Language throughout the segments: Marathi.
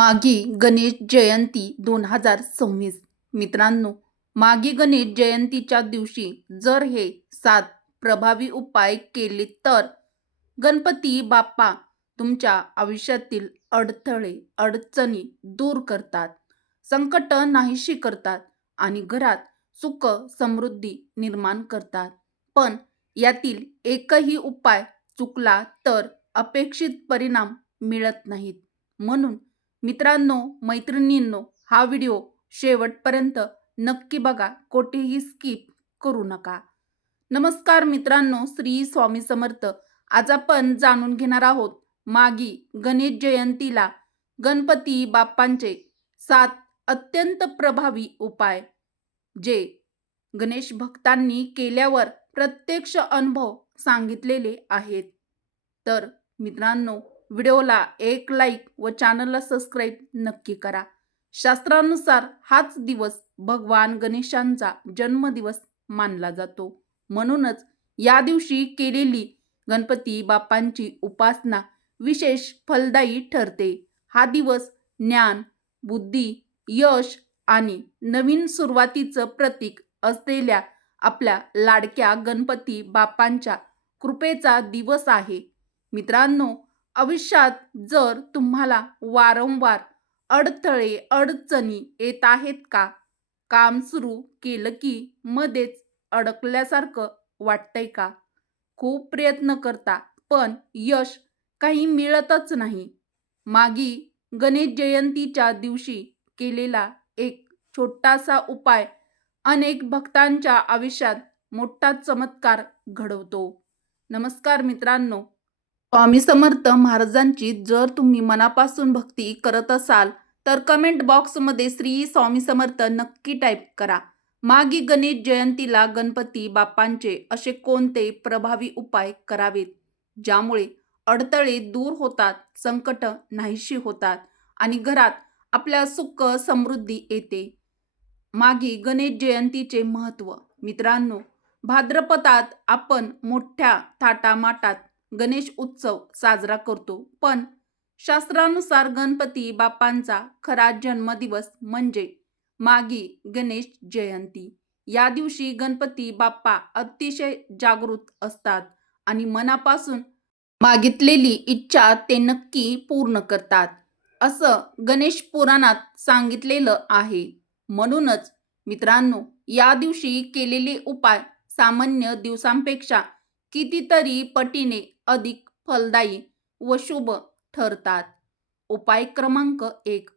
मागी गणेश जयंती दोन हजार सव्वीस. मित्रांनो मागी गणेश जयंतीच्या दिवशी जर हे सात प्रभावी उपाय केले तर गणपती बाप्पा तुमच्या आयुष्यातील अडथळे अडचणी दूर करतात संकट नाहीशी करतात आणि घरात सुख समृद्धी निर्माण करतात. पण यातील एकही उपाय चुकला तर अपेक्षित परिणाम मिळत नाहीत. म्हणून मित्रांनो मैत्रिणींनो हा व्हिडिओ शेवटपर्यंत नक्की बघा. कोठेही स्किप करू नका. नमस्कार मित्रांनो श्री स्वामी समर्थ. आज आपण जाणून घेणार आहोत मागी गणेश जयंतीला गणपती बाप्पांचे सात अत्यंत प्रभावी उपाय जे गणेश भक्तांनी केल्यावर प्रत्यक्ष अनुभव सांगितलेले आहेत. तर मित्रांनो व्हिडिओला एक लाईक व चॅनलला सबस्क्राईब नक्की करा. शास्त्रानुसार हाच दिवस भगवान गणेशांचा जन्मदिवस मानला जातो. म्हणूनच या दिवशी केलेली गणपती बाप्पांची उपासना विशेष फलदायी ठरते. हा दिवस ज्ञान बुद्धी यश आणि नवीन सुरुवातीचं प्रतीक असलेल्या आपल्या लाडक्या गणपती बाप्पांच्या कृपेचा दिवस आहे. मित्रांनो आयुष्यात जर तुम्हाला वारंवार अडथळे अडचणी येत आहेत का? काम सुरू केलं की मध्येच अडकल्यासारखं वाटतंय का? खूप प्रयत्न करता पण यश काही मिळतच नाही. मागी गणेश जयंतीच्या दिवशी केलेला एक छोटासा उपाय अनेक भक्तांच्या आयुष्यात मोठा चमत्कार घडवतो. नमस्कार मित्रांनो स्वामी समर्थ महाराजांची जर तुम्ही मनापासून भक्ती करत असाल तर कमेंट बॉक्समध्ये श्री स्वामी समर्थ नक्की टाईप करा. मागी गणेश जयंतीला गणपती बाप्पांचे असे कोणते प्रभावी उपाय करावेत? ज्यामुळे अडथळे दूर होतात संकट नाहीशी होतात आणि घरात आपल्या सुख समृद्धी येते. मागी गणेश जयंतीचे महत्त्व. मित्रांनो भाद्रपदात आपण मोठ्या थाटामाटात गणेश उत्सव साजरा करतो. पण शास्त्रानुसार गणपती बाप्पांचा खरा जन्मदिवस म्हणजे मागी गणेश जयंती. या दिवशी गणपती बाप्पा अतिशय जागृत असतात आणि मनापासून मागितलेली इच्छा ते नक्की पूर्ण करतात. असं गणेश पुराणात सांगितलेलं आहे. म्हणूनच मित्रांनो या दिवशी केलेले उपाय सामान्य दिवसांपेक्षा कितीतरी पटीने अधिक फलदायी व शुभ ठरतात. उपाय क्रमांक एक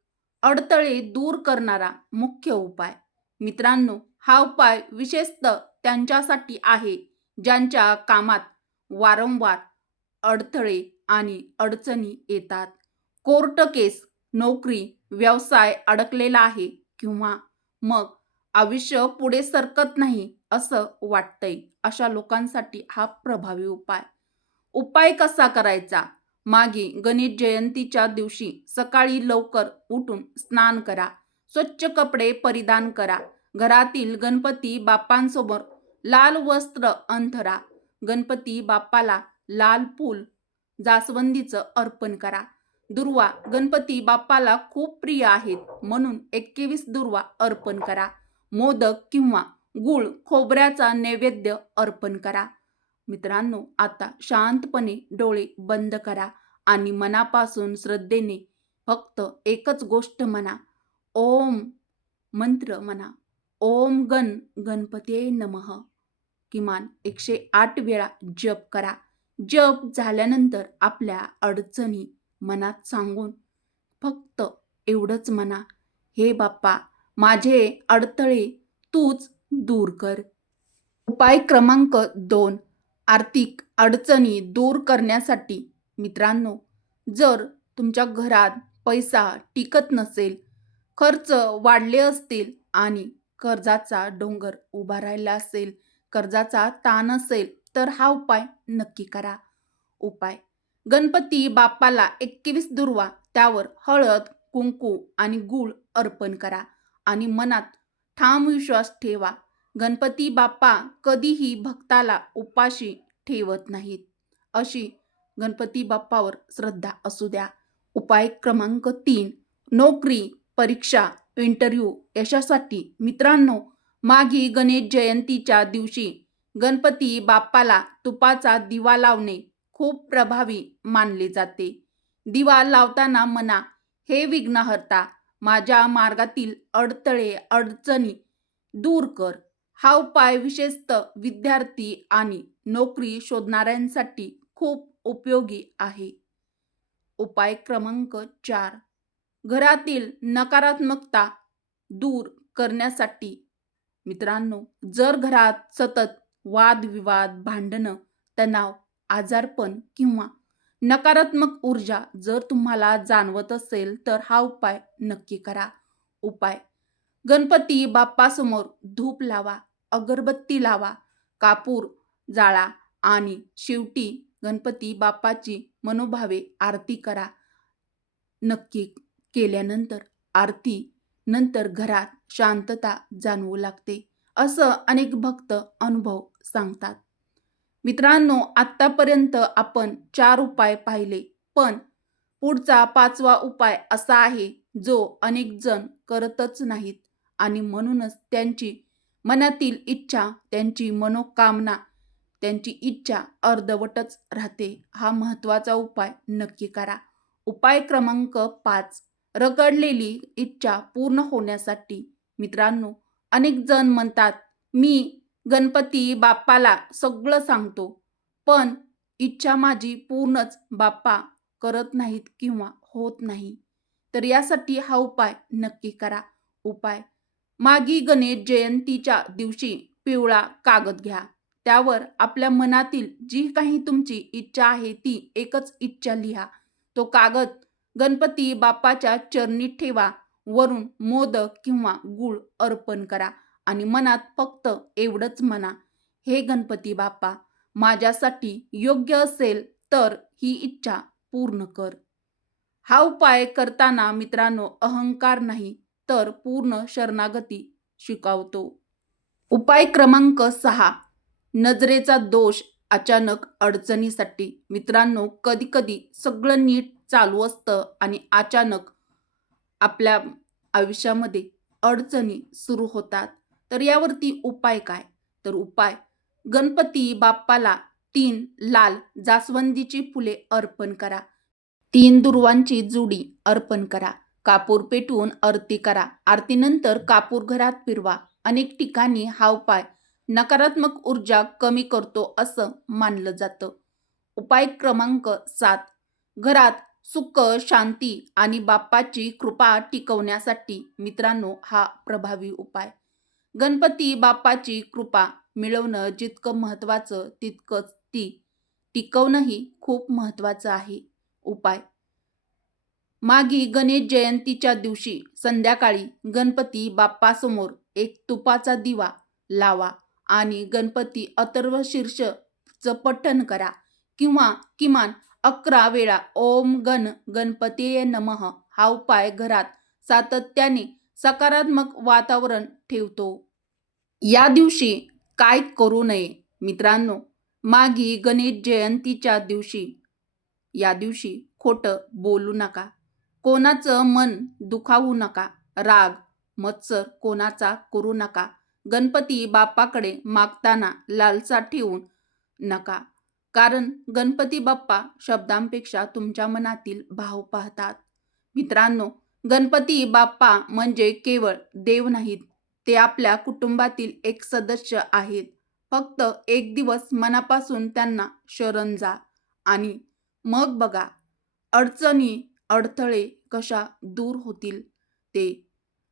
अडथळे दूर करणारा मुख्य उपाय. मित्रांनो हा उपाय विशेषतः त्यांच्यासाठी आहे ज्यांच्या कामात वारंवार अडथळे आणि अडचणी येतात. कोर्ट केस नोकरी व्यवसाय अडकलेला आहे किंवा मग आयुष्य पुढे सरकत नाही असं वाटतंय अशा लोकांसाठी हा प्रभावी उपाय. उपाय कसा करायचा? मागे गणेश जयंतीच्या दिवशी सकाळी लवकर उठून स्नान करा स्वच्छ कपडे परिधान करा घरातील गणपती बाप्पांसमोर लाल वस्त्र अंथरा गणपती बाप्पाला लाल फूल जास्वंदीचं अर्पण करा. दुर्वा गणपती बाप्पाला खूप प्रिय आहेत म्हणून एकवीस दुर्वा अर्पण करा. मोदक किंवा गुळ खोबऱ्याचा नैवेद्य अर्पण करा. मित्रांनो आता शांतपणे डोळे बंद करा आणि मनापासून श्रद्धेने फक्त एकच गोष्ट म्हणा. ओम मंत्र म्हणा. ओम गण गणपती नमः. किमान एकशे आठ वेळा जप करा. जप झाल्यानंतर आपल्या अडचणी मनात सांगून फक्त एवढंच म्हणा हे बाप्पा माझे अडथळे तूच दूर कर. उपाय क्रमांक दोन आर्थिक अडचणी दूर करण्यासाठी मित्रांनो जर तुमच्या घरात पैसा टिकत नसेल खर्च वाढले असतील आणि कर्जाचा डोंगर उभा राहिला असेल कर्जाचा ताण असेल तर हा उपाय नक्की करा. उपाय. गणपती बाप्पाला एकवीस दुर्वा त्यावर हळद कुंकू आणि गूळ अर्पण करा आणि मनात ठाम विश्वास ठेवा. गणपती बाप्पा कधीही भक्ताला उपाशी ठेवत नाहीत. अशी गणपती बाप्पावर श्रद्धा असू द्या. उपाय क्रमांक तीन नोकरी परीक्षा इंटरव्ह्यू यशासाठी मित्रांनो माघी गणेश जयंतीच्या दिवशी गणपती बाप्पाला तुपाचा दिवा लावणे खूप प्रभावी मानले जाते. दिवा लावताना म्हणा हे विघ्नहर्ता माझ्या मार्गातील अडथळे अडचणी दूर कर. हा उपाय विशेषतः विद्यार्थी आणि नोकरी शोधणाऱ्यांसाठी खूप उपयोगी आहे. उपाय क्रमांक चार. घरातील नकारात्मकता दूर करण्यासाठी. मित्रांनो जर घरात सतत वादविवाद भांडणं तणाव आजारपण किंवा नकारात्मक ऊर्जा जर तुम्हाला जाणवत असेल तर हा उपाय नक्की करा. उपाय गणपती बाप्पासमोर धूप लावा. अगरबत्ती लावा कापूर जाळा आणि शेवटी गणपती बाप्पाची मनोभावे आरती करा. नक्की केल्यानंतर आरती नंतर घरात शांतता जाणवू लागते असं अनेक भक्त अनुभव सांगतात. मित्रांनो आत्तापर्यंत आपण चार उपाय पाहिले पण पुढचा पाचवा उपाय असा आहे जो अनेक जण करतच नाहीत आणि म्हणूनच त्यांची मनातील इच्छा त्यांची मनोकामना त्यांची इच्छा अर्धवटच राहते. हा महत्त्वाचा उपाय नक्की करा. उपाय क्रमांक पाच. रगडलेली इच्छा पूर्ण होण्यासाठी मित्रांनो अनेक जण म्हणतात मी गणपती बाप्पाला सगळं सांगतो पण इच्छा माझी पूर्णच बाप्पा करत नाहीत किंवा होत नाही. तर यासाठी हा उपाय नक्की करा. उपाय मागी गणेश जयंतीच्या दिवशी पिवळा कागद घ्या. त्यावर आपल्या मनातील जी काही तुमची इच्छा आहे ती एकच इच्छा लिहा. तो कागद गणपती बाप्पाच्या चरणी ठेवा. वरून मोदक किंवा गुळ अर्पण करा आणि मनात फक्त एवढंच म्हणा हे गणपती बाप्पा माझ्यासाठी योग्य असेल तर ही इच्छा पूर्ण कर. हा उपाय करताना मित्रांनो अहंकार नाही. तर पूर्ण शरणागती शिकवतो. उपाय क्रमांक सहा. नजरेचा दोष अचानक अडचणीसाठी. मित्रांनो कधी कधी सगळं नीट चालू असतं आणि अचानक आपल्या आयुष्यामध्ये अडचणी सुरू होतात. तर यावरती उपाय काय? तर उपाय गणपती बाप्पाला तीन लाल जास्वंदीची फुले अर्पण करा. तीन दुर्वांची जुडी अर्पण करा. कापूर पेटवून आरती करा. आरतीनंतर कापूर घरात फिरवा. अनेक ठिकाणी हा उपाय नकारात्मक ऊर्जा कमी करतो असं मानलं जातं. उपाय क्रमांक सात. घरात सुख शांती आणि बाप्पाची कृपा टिकवण्यासाठी मित्रांनो हा प्रभावी उपाय. गणपती बाप्पाची कृपा मिळवणं जितकं महत्त्वाचं तितकंच ती टिकवणंही खूप महत्त्वाचं आहे. उपाय. मागी गणेश जयंतीच्या दिवशी संध्याकाळी गणपती बाप्पासमोर एक तुपाचा दिवा लावा आणि गणपती अथर्व शीर्षचं पठण करा. किंवा किमान अकरा वेळा ओम गण गणपतीय नमः हा उपाय घरात सातत्याने सकारात्मक वातावरण ठेवतो. या दिवशी काय करू नये मित्रांनो? मागी गणेश जयंतीच्या दिवशी या दिवशी खोटं बोलू नका. कोणाचं मन दुखावू नका राग मत्सर कोणाचा करू नका गणपती बाप्पाकडे मागताना लालसा ठेवून नका. कारण गणपती बाप्पा शब्दांपेक्षा तुमच्या मनातील भाव पाहतात. मित्रांनो गणपती बाप्पा म्हणजे केवळ देव नाहीत ते आपल्या कुटुंबातील एक सदस्य आहेत. फक्त एक दिवस मनापासून त्यांना शरण जा आणि मग बघा अडचणी अडथळे कशा दूर होतील ते.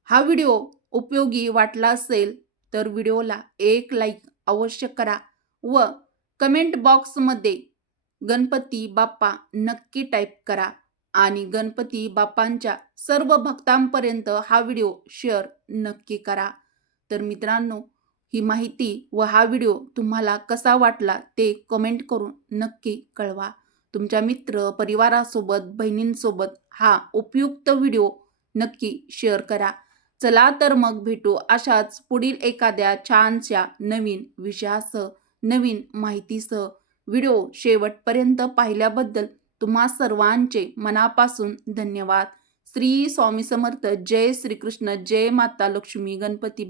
हा व्हिडिओ उपयोगी वाटला असेल तर व्हिडिओला एक लाईक अवश्य करा व कमेंट बॉक्समध्ये गणपती बाप्पा नक्की टाईप करा आणि गणपती बाप्पांच्या सर्व भक्तांपर्यंत हा व्हिडिओ शेअर नक्की करा. तर मित्रांनो ही माहिती व हा व्हिडिओ तुम्हाला कसा वाटला ते कमेंट करून नक्की कळवा. तुमच्या मित्र परिवारासोबत बहिणींसोबत हा उपयुक्त व्हिडिओ नक्की शेअर करा. चला तर मग भेटू अशाच पुढील एखाद्या छानशा नवीन विषयासह नवीन माहितीसह. व्हिडिओ शेवटपर्यंत पाहिल्याबद्दल तुम्हा सर्वांचे मनापासून धन्यवाद. श्री स्वामी समर्थ. जय श्रीकृष्ण. जय माता लक्ष्मी. गणपती बा